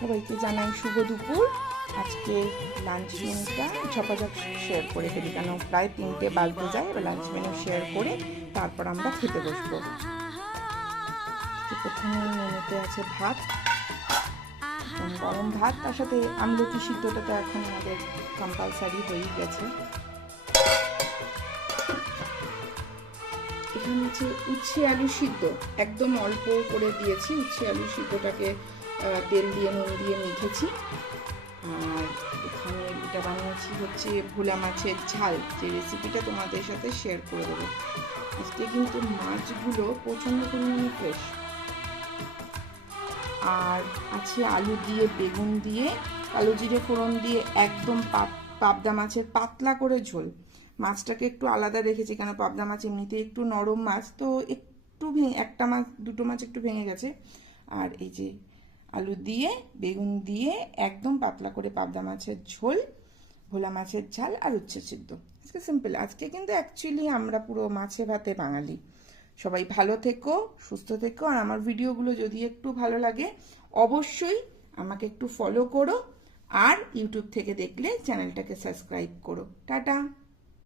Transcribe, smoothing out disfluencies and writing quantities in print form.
সবাইকে জানাই শুভ দুপুর। আজকে লাঞ্চ মেনুটা ঝপাঝপ শেয়ার করে ফেলি, কেন প্রায় 3টে বাজতে যায়। এবার লাঞ্চ মেনু শেয়ার করে তারপর আমরা খেতে বসবো। প্রথমে মেনুতে আছে ভাত, গরম ভাত, তার সাথে আমলকি সিদ্ধটা তো এখন আমাদের কম্পালসারি হয়েই গেছে। এখানে হচ্ছে উচ্ছে আলু সিদ্ধ, একদম অল্প করে দিয়েছি। উচ্ছে আলু সিদ্ধটাকে তেল দিয়ে নুন দিয়ে মেখেছি। আর এখানে এটা বানিয়েছি হচ্ছে ভোলা মাছের ঝাল, যে রেসিপিটা তোমাদের সাথে শেয়ার করে দেবো। আজকে কিন্তু মাছগুলো প্রচণ্ড পরিমাণে ফ্রেশ। আর আছে আলু দিয়ে বেগুন দিয়ে কালো জিরে ফোড়ন দিয়ে একদম পাবদা মাছের পাতলা করে ঝোল। মাছটাকে একটু আলাদা রেখেছি, কেন পাবদা মাছ এমনিতে একটু নরম মাছ, তো একটু একটা মাছ দুটো মাছ একটু ভেঙে গেছে। আর এই যে আলু দিয়ে বেগুন দিয়ে একদম পাতলা করে পাবদা মাছের ঝোল, ভোলা মাছের ঝাল আর উচ্ছে সিদ্ধ। আজকে সিম্পল। আজকে কিন্তু অ্যাকচুয়ালি আমরা পুরো মাছে ভাতে বাঙালি। সবাই ভালো থেকো, সুস্থ থেকো। আর আমার ভিডিওগুলো যদি একটু ভালো লাগে অবশ্যই আমাকে একটু ফলো করো, আর ইউটিউব থেকে দেখলে চ্যানেলটাকে সাবস্ক্রাইব করো। টাটা।